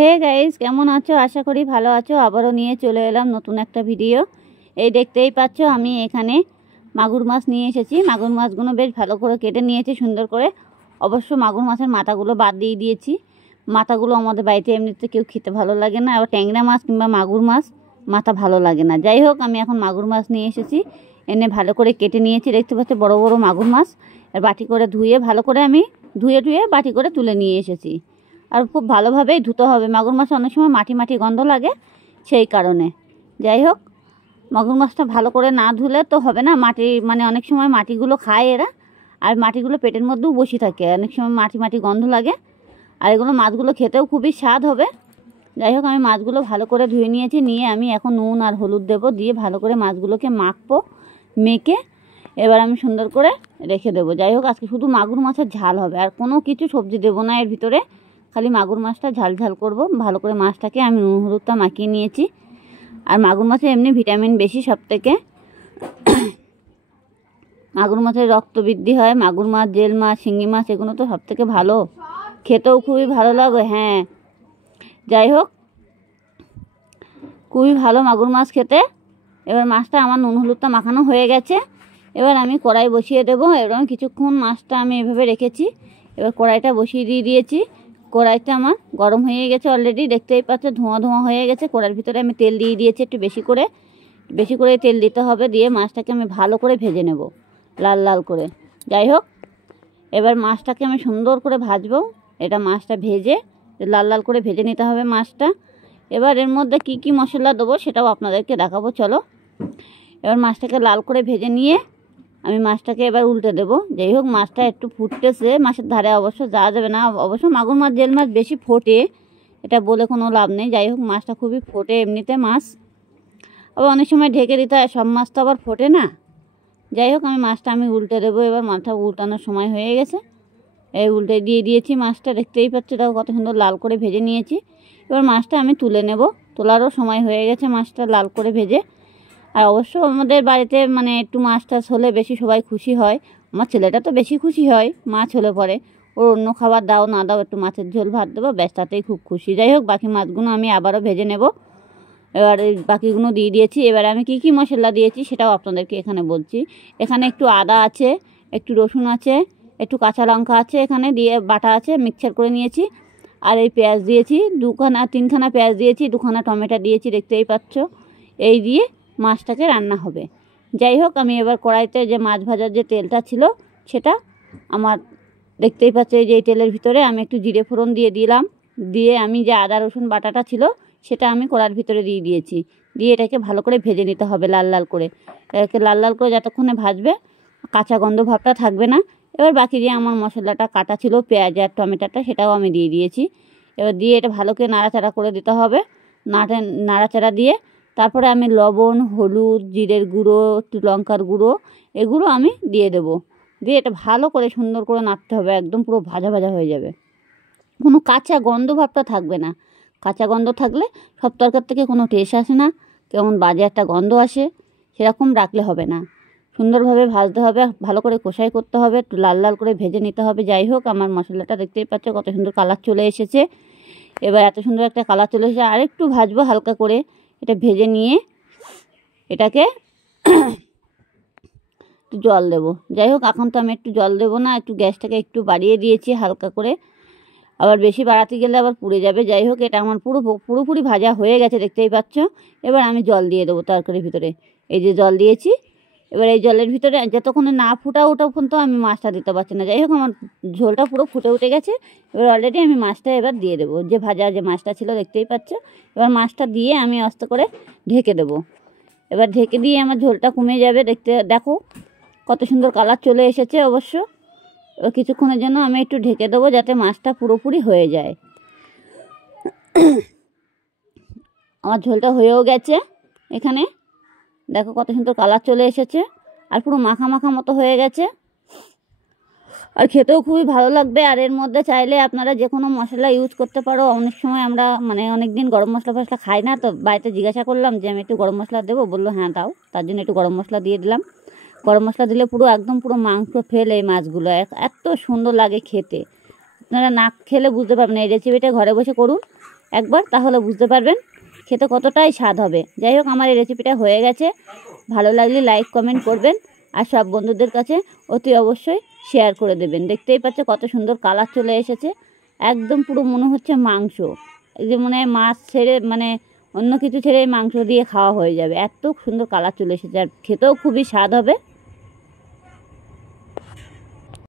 Hey guys, কেমন আছো? আশা করি ভালো আছো। আবারও নিয়ে চলে এলাম নতুন একটা ভিডিও। এই দেখতেই পাচ্ছ আমি এখানে মাগুর মাছ নিয়ে এসেছি। মাগুর মাছগুলো বেশ ভালো করে কেটে নিয়েছি সুন্দর করে। অবশ্য মাগুর মাছের মাথাগুলো বাদ দিয়ে দিয়েছি। মাথাগুলো আমাদের বাড়িতে এমনিতে কেউ খেতে ভালো লাগে না। আবার ট্যাংরা মাছ কিংবা মাগুর মাছ মাথা ভালো লাগে না। যাই হোক, আমি এখন মাগুর মাছ নিয়ে এসেছি, এনে ভালো করে কেটে নিয়েছি। দেখতে পাচ্ছ বড় বড় মাগুর মাছ। আর বাটি করে ধুয়ে ভালো করে আমি ধুয়ে বাটি করে তুলে নিয়ে এসেছি। আর খুব ভালোভাবেই ধুতে হবে। মাগুর মাছ অনেক সময় মাটি মাটি গন্ধ লাগে, সেই কারণে। যাই হোক, মাগুর মাছটা ভালো করে না ধুলে তো হবে না। মাটি মানে অনেক সময় মাটিগুলো খায় এরা, আর মাটিগুলো পেটের মধ্যেও বসে থাকে। অনেক সময় মাটি মাটি গন্ধ লাগে। আর এগুলো মাছগুলো খেতেও খুবই স্বাদ হবে। যাই হোক, আমি মাছগুলো ভালো করে ধুয়ে নিয়েছি। নিয়ে আমি এখন নুন আর হলুদ দেবো, দিয়ে ভালো করে মাছগুলোকে মাখবো। মেখে এবার আমি সুন্দর করে রেখে দেবো। যাই হোক, আজকে শুধু মাগুর মাছের ঝাল হবে, আর কোনো কিছু সবজি দেবো না এর ভিতরে। খালি মাগুর মাছটা ঝাল ঝাল করবো। ভালো করে মাছটাকে আমি নুন হলুদটা মাখিয়ে নিয়েছি। আর মাগুর মাছে এমনি ভিটামিন বেশি সব থেকে। মাগুর মাছের রক্ত বৃদ্ধি হয়। মাগুর মাছ, জেল মাছ, শিঙি মাছ এগুলো তো সব থেকে ভালো, খেতেও খুবই ভালো লাগে। হ্যাঁ, যাই হোক, খুবই ভালো মাগুর মাছ খেতে। এবার মাছটা আমার নুন হলুদটা মাখানো হয়ে গেছে। এবার আমি কড়াই বসিয়ে দেবো। এবার আমি কিছুক্ষণ মাছটা আমি এভাবে রেখেছি। এবার কড়াইটা বসিয়ে দিয়েছি। কড়াইটা আমার গরম হয়ে গেছে অলরেডি, দেখতেই পাচ্ছ ধোঁয়া ধোঁয়া হয়ে গেছে। কড়াইয়ের ভিতরে আমি তেল দিয়ে দিয়েছি, একটু বেশি করে তেল দিতে হবে। দিয়ে মাছটাকে আমি ভালো করে ভেজে নেব, লাল লাল করে। যাই হোক, এবার মাছটাকে আমি সুন্দর করে ভাজবো। এটা মাছটা ভেজে লাল লাল করে ভেজে নিতে হবে মাছটা। এবার এর মধ্যে কি কি মশলা দেবো সেটাও আপনাদেরকে দেখাবো, চলো। এবার মাছটাকে লাল করে ভেজে নিয়ে আমি মাছটাকে এবার উল্টে দেবো। যাই হোক, মাছটা একটু ফুটতেছে। মাছের ধারে অবশ্য যাওয়া যাবে না। অবশ্য মাগুর মাছ, জেল মাছ বেশি ফোটে, এটা বলে কোনো লাভ নেই। যাই হোক, মাছটা খুবই ফোটে এমনিতে মাছ। আবার অনেক সময় ঢেকে দিতে হয়, সব মাছ তো আবার ফোটে না। যাই হোক, মাছটা আমি উল্টে দেবো। এবার মাথা উল্টানোর সময় হয়ে গেছে। এই উল্টে দিয়ে দিয়েছি মাছটা, দেখতেই পাচ্ছ এটাও কত সুন্দর লাল করে ভেজে নিয়েছি। এবার মাছটা আমি তুলে নেব। তোলারও সময় হয়ে গেছে মাছটা লাল করে ভেজে। আর অবশ্য আমাদের বাড়িতে মানে একটু মাছ টাছ হলে বেশি সবাই খুশি হয়। আমার ছেলেটা তো বেশি খুশি হয় মাছ হলে পরে। ওর অন্য খাবার দাও না দাও, একটু মাছের ঝোল ভাত দেবো, ব্যাস, তাতেই খুব খুশি। যাই হোক, বাকি মাছগুলো আমি আবারও ভেজে নেব। এবার এই বাকিগুলো দিয়ে দিয়েছি। এবার আমি কি কি মশলা দিয়েছি সেটাও আপনাদেরকে এখানে বলছি। এখানে একটু আদা আছে, একটু রসুন আছে, একটু কাঁচা লঙ্কা আছে, এখানে দিয়ে বাটা আছে, মিক্সচার করে নিয়েছি। আর এই পেঁয়াজ দিয়েছি, তিনখানা পেঁয়াজ দিয়েছি, দুখানা টমেটো দিয়েছি, দেখতেই পাচ্ছ। এই দিয়ে মাছটাকে রান্না হবে। যাই হোক, আমি এবার কড়াইতে যে মাছ ভাজার যে তেলটা ছিল সেটা আমার দেখতেই পাচ্ছ, এই যে এই তেলের ভিতরে আমি একটু জিরে ফোড়ন দিয়ে দিলাম। দিয়ে আমি যে আদা রসুন বাটাটা ছিল সেটা আমি কড়াইয়ের ভিতরে দিয়ে দিয়েছি। দিয়ে এটাকে ভালো করে ভেজে নিতে হবে লাল লাল করে। এটাকে লাল লাল করে যতক্ষণে ভাজবে কাঁচা গন্ধ ভাবটা থাকবে না। এবার বাকি যে আমার মশলাটা কাটা ছিল, পেঁয়াজ আর টমেটোটা, সেটাও আমি দিয়ে দিয়েছি। এবার দিয়ে এটা ভালো করে নাড়াচাড়া করে দিতে হবে। নাড়াচাড়া দিয়ে তারপরে আমি লবণ, হলুদ, জিরের গুঁড়ো, একটু লঙ্কার গুঁড়ো এগুলো আমি দিয়ে দেবো। দিয়ে এটা ভালো করে সুন্দর করে নাড়তে হবে, একদম পুরো ভাজা ভাজা হয়ে যাবে। কোনো কাঁচা গন্ধ ভাবটা থাকবে না। কাঁচা গন্ধ থাকলে সব তরকার থেকে কোনো টেস্ট আসে না, কেমন বাজে একটা গন্ধ আসে। সেরকম রাখলে হবে না। সুন্দরভাবে ভাজতে হবে, ভালো করে কষাই করতে হবে, একটু লাল লাল করে ভেজে নিতে হবে। যাই হোক, আমার মশলাটা দেখতেই পাচ্ছ কত সুন্দর কালার চলে এসেছে। এবার এত সুন্দর একটা কালার চলে এসেছে, আর একটু ভাজবো হালকা করে। এটা ভেজে নিয়ে এটাকে একটু জল দেবো। যাই হোক, এখন তো আমি একটু জল দেবো না, একটু গ্যাসটাকে একটু বাড়িয়ে দিয়েছি হালকা করে। আবার বেশি বাড়াতে গেলে আবার পুড়ে যাবে। যাই হোক, এটা আমার পুরোপুরি ভাজা হয়ে গেছে, দেখতেই পাচ্ছ। এবার আমি জল দিয়ে দেবো তরকারির ভিতরে। এই যে জল দিয়েছি। এবার এই জলের ভিতরে যতক্ষণে না ফুটা ওতক্ষণ তো আমি মাছটা দিতে পারছি না। যাই হোক, আমার ঝোলটা পুরো ফুটে উঠে গেছে। এবার অলরেডি আমি মাছটা এবার দিয়ে দেবো, যে ভাজা যে মাছটা ছিল, দেখতেই পাচ্ছ। এবার মাছটা দিয়ে আমি আস্তে করে ঢেকে দেবো। এবার ঢেকে দিয়ে আমার ঝোলটা কমে যাবে। দেখো কত সুন্দর কালার চলে এসেছে অবশ্য। এবার কিছুক্ষণের জন্য আমি একটু ঢেকে দেবো, যাতে মাছটা পুরোপুরি হয়ে যায়। আমার ঝোলটা হয়েও গেছে। এখানে দেখো কত সুন্দর কালার চলে এসেছে, আর পুরো মাখা মাখা মতো হয়ে গেছে। আর খেতেও খুবই ভালো লাগবে। আর এর মধ্যে চাইলে আপনারা যে কোনো মশলা ইউজ করতে পারো। অনেক সময় আমরা মানে অনেক দিন গরম মশলা ফসলা খাই না, তো বাড়িতে জিজ্ঞাসা করলাম যে আমি একটু গরম মশলা দেবো, বললো হ্যাঁ দাও। তার জন্য একটু গরম মশলা দিয়ে দিলাম। গরম মশলা দিলে পুরো একদম পুরো মাংস ফেলে এই মাছগুলো এত সুন্দর লাগে খেতে। আপনারা না খেলে বুঝতে পারবেন না। এই রেসিপিটা ঘরে বসে করুন, একবার, তাহলে বুঝতে পারবেন খেতে কতটাই স্বাদ হবে। যাই হোক, আমার এই রেসিপিটা হয়ে গেছে। ভালো লাগলে লাইক কমেন্ট করবেন আর সব বন্ধুদের কাছে অতি অবশ্যই শেয়ার করে দেবেন। দেখতেই পাচ্ছে কত সুন্দর কালার চলে এসেছে, একদম পুরো মনে হচ্ছে মাংস। এই যে মনে হয় মাছ ছেড়ে মানে অন্য কিছু ছেড়ে মাংস দিয়ে খাওয়া হয়ে যাবে, এত সুন্দর কালার চলে এসেছে। আর খেতেও খুবই স্বাদ হবে।